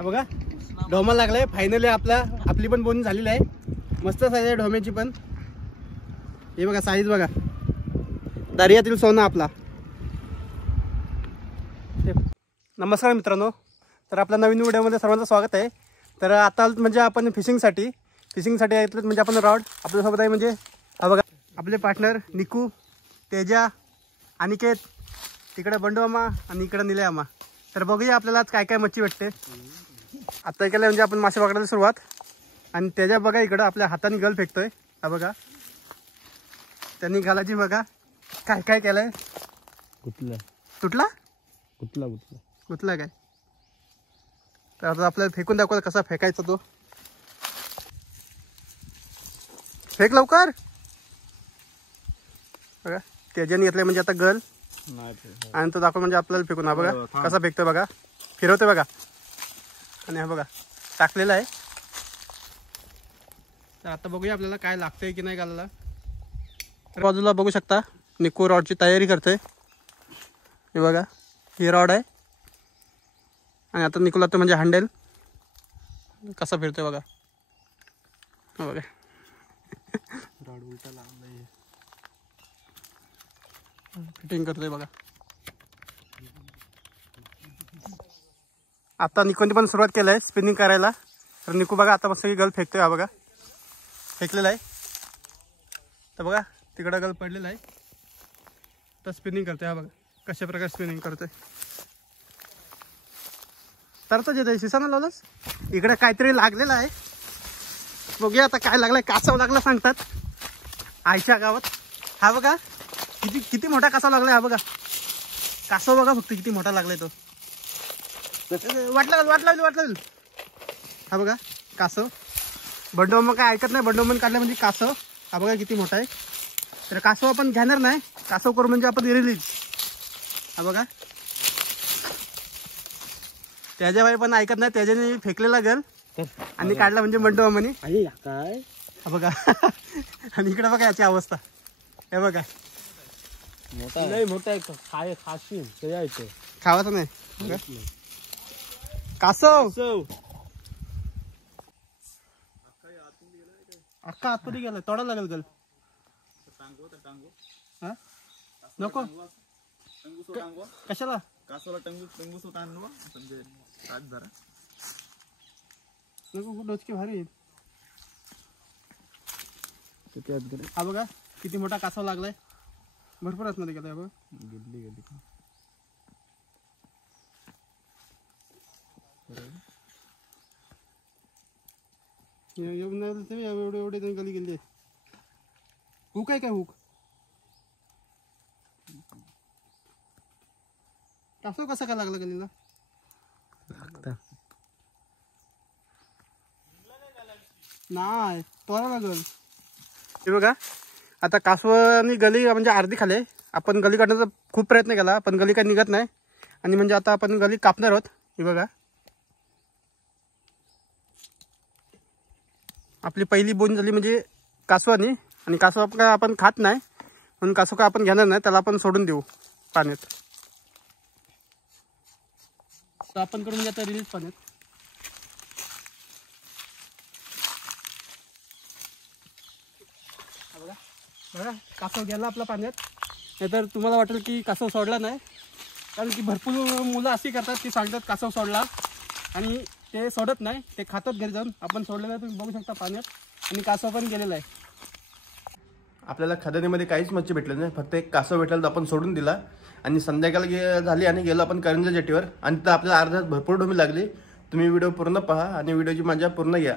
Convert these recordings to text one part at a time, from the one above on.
हा बघा ढोमा लागलाय फायनली आपली पण बोनी झालेली आहे. मस्त साईज आहे ढोम्याची पण. हे बघा साईज बघा दर्यातील सोना आपला. नमस्कार मित्रांनो, तर आपल्या नवीन व्हिडिओमध्ये सर्वांचं स्वागत आहे. तर आता म्हणजे आपण फिशिंगसाठी ऐकलं म्हणजे आपण रॉड आपल्यासोबत आहे. म्हणजे हा बघा आपले पार्टनर निकू, तेजा, अनिकेत, तिकडे बंडू मामा आणि इकडे निलय मामा. तर बघूया आपल्याला आज काय काय मच्छी भेटते. आता केलं म्हणजे आपण मासे पकडायला सुरुवात. आणि तेजा बघा इकडं आपल्या हाताने गल फेकतोय. हा बघा त्यांनी गालाची बघा काय काय केलंय. कुठला तुटला कुठला कुठला कुठला काय. तर आता आपल्याला फेकून दाखवलं कसा फेकायचा तो. फेक लवकर. बघा तेजाने घेतलंय म्हणजे आता गल आणि तो दाखव म्हणजे आपल्याला फेकून. हा बघा कसा फेकतोय बघा, फिरवतोय बघा. आणि हा बघा टाकलेला आहे. तर आता बघूया आपल्याला काय लागतंय की नाही गालाला. बाजूला बघू शकता निकू रॉडची तयारी करतोय. हे बघा ही रॉड आहे आणि आता निकोला तो म्हणजे हँडल कसा फिरतोय बघा. बघा रॉड उलटा लावलाय, फिटिंग करतोय बघा. आता निकोने पण सुरुवात केलं आहे स्पिनिंग करायला. तर निकू बघा आता मस्त गल फेकतोय. हा बघा फेकलेला आहे. तर बघा तिकडं गल पडलेला आहे तर स्पिनिंग करतोय. हा बघा कशा प्रकारे स्पिनिंग करतोय. तरच येत शिसाना लावलंच. इकडे काहीतरी लागलेलं आहे. बघूया आता काय लागलंय. कासव लागला सांगतात आईच्या गावात. हा बघा किती मोठा कासव लागलाय. हा बघा कासव बघा फक्त किती मोठा लागलाय तो. वाट लागेल. हा बघा कासव. बंडोमन काय ऐकत नाही. बंडोमन काढलं म्हणजे कासव. हा बघा किती मोठा आहे. तर कासव आपण घेणार नाही. कासव करू म्हणजे आपण रिलीज. हा बघा त्याच्या बाई पण ऐकत नाही. त्याच्याने फेकलेला गल आणि काढला म्हणजे बंडू मामाने. काय हा बघा आणि इकडे बघा याची अवस्था. हे बघा मोठा नाही मोठा आहे. खाशील ते यायचं खावाचं नाही. कासव अख्खा आतमध्ये गेला. तोडा लागेल गल. हा नको कशाला कासवाला टंगूस होता म्हणजे जरा नको डोचकी भारी. हा बघा किती मोठा कासव लागलाय. भरपूर आतमध्ये गेलाय. बघा गेली एवढे गली गेले. हुक आहे काय हुक. कासव कसा काय लागला गलीला. नाही तोरा लागल. हे बघा आता कासवानी गली म्हणजे अर्धी खाले. आपण गली काढण्याचा खूप प्रयत्न केला पण गली काही निघत नाही. आणि म्हणजे आता आपण गली कापणार आहोत. हे बघा आपली पहिली बोनी झाली म्हणजे कासवानी. आणि कासव काय आपण खात नाही म्हणून कासव काय आपण घेणार नाही. त्याला आपण सोडून देऊ पाण्यात. तर आपण करून म्हणजे आता रिलीज पाण्यात. बघा बघा कासव गेला आपला पाण्यात. नाहीतर तुम्हाला वाटेल की कासव सोडला नाही. कारण की भरपूर मुलं अशी करतात की सांगतात कासव सोडला आणि ते सोडत नाही. ते खातात घरी जाऊन. आपण सोडलेलं तुम्ही बघू शकता पाण्यात. आणि कासव पण गेलेला आहे. आपल्याला खदानीमध्ये काहीच मच्छी भेटलं नाही. फक्त एक कासव भेटला तर आपण सोडून दिला. आणि संध्याकाळ झाली आणि गेलो आपण करंजा जेटीवर. आणि तिथं आपल्याला अर्ध्यात भरपूर ढोमी लागली. तुम्ही व्हिडिओ पूर्ण पहा आणि व्हिडिओची मजा पूर्ण घ्या.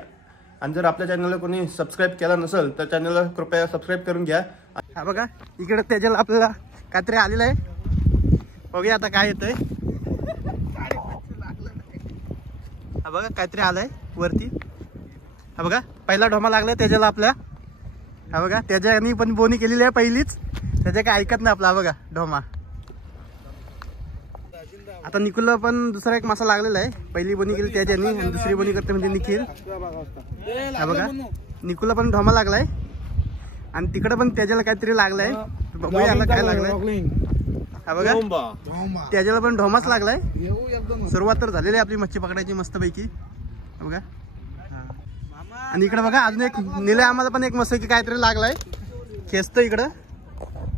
आणि जर आपल्या चॅनलला कोणी सबस्क्राईब केला नसेल तर चॅनलला कृपया सबस्क्राईब करून घ्या. हा बघा इकडे त्याच्याला आपल्याला काहीतरी आलेलं आहे. बघूया आता काय येतंय. हा बघा काहीतरी आलंय वरती. हा बघा पहिला ढोमा लागलाय त्याच्याला आपल्या. हा बघा त्याच्यानी पण बोनी केलेली आहे पहिलीच. त्याच्या काय ऐकत नाही आपला. हा बघा ढोमा. आता निकुलला पण दुसरा एक मासा लागलेला आहे. पहिली बोनी केली त्याच्यानी आणि दुसरी बोनी करते म्हणजे निखिल. हा बघा निकुलला पण ढोमा लागलाय आणि तिकडे पण त्याच्याला काहीतरी लागलाय. बघूया याला काय लागलंय. हा बघा ढोंबा. त्याच्याला पण ढोमाच लागलाय. येऊ एकदम सुरुवात तर झालेली आहे आपली मच्छी पकडायची मस्त पैकी. हा बघा आणि इकडे बघा अजून एक निल्या आम्हाला पण एक मस्त की काहीतरी लागलाय. खेचतो इकडं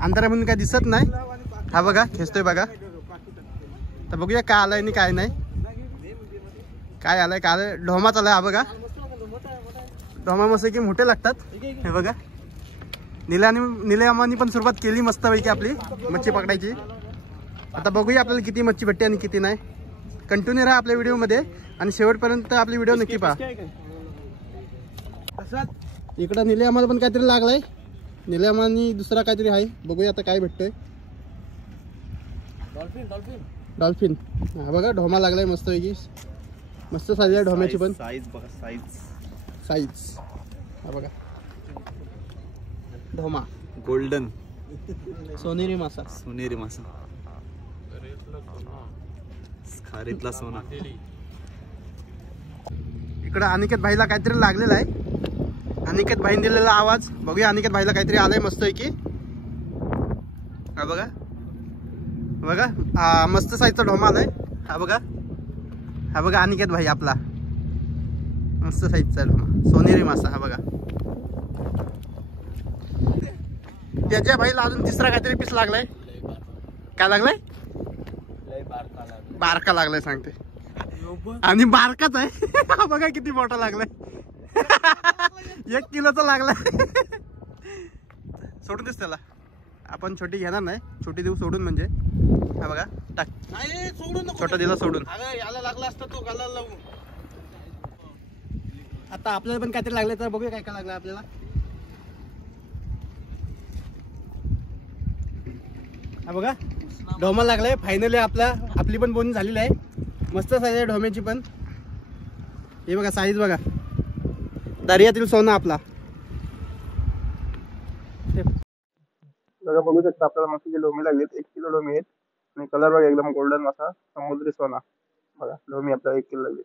अंधारा म्हणून काय दिसत नाही. हा बघा खेचतोय बघा. तर बघूया काय आलाय आणि काय नाही. काय आलाय काय आलाय. ढोमाच आलाय. हा बघा ढोमा मस्त की मोठे लागतात. हे बघा निल्यामानी पण सुरुवात केली मस्त पैकी आपली मच्छी पकडायची. आता बघूया आपल्याला किती मच्छी भेटते आणि किती नाही. कंटिन्यू राहा आपल्या व्हिडिओमध्ये आणि शेवटपर्यंत आपली व्हिडिओ नक्की पहा. इकडं निल्यामाला पण काहीतरी लागलाय. निल्यामानी दुसरा काहीतरी आहे. बघूया आता काय भेटतोय. डॉल्फिन. हा बघा ढोमा लागलाय मस्त पैकी. मस्त साईज आहे ढोम्याची पण. साईज बघा साईज हा बघा ढोमा गोल्डन सोनेरी मासा. सोनेरी मासा. खारीतला सोना. इकडं अनिकेत भाईला काहीतरी लागलेला आहे. अनिकेत भाईने दिलेला आवाज बघूया. अनिकेत भाईला काहीतरी आलाय मस्त पैकी. हा बघा बघा मस्त साईजचा ढोमा आलाय. हा बघा हा बघा अनिकेत भाई आपला मस्त साईजचा ढोमा सोनेरी मासा. हा बघा त्याच्या भाईला अजून तिसरा काहीतरी पीस लागलाय. काय लागलाय. बारका लागलाय सांगते आणि बारकाच आहे. हा बघा किती मोठा लागलाय. 1 किलोचा लागलाय. सोडून देस त्याला. आपण छोटी घेणार नाही. छोटी देऊ सोडून म्हणजे. हा बघा टाक. छोटा दिला सोडून. याला लागला असता तो गाला लावून. आता आपल्याला पण काहीतरी लागलं तर बघूया काय काय लागलं आपल्याला. हा बघा ढोमा लागलाय फायनली. आपली पण बोनी झालेली आहे. मस्त साईज आहे ढोम्याची पण. हे बघा साईज बघा. दर्यातील सोना आपला. बघा बघू शकता आपल्याला मस्त ढोमे लागलेत. 1 किलो ढोमे आहेत आणि कलर बघा एकदम गोल्डन असा समुद्री सोना. बघा ढोमे आपल्याला 1 किलो लागले.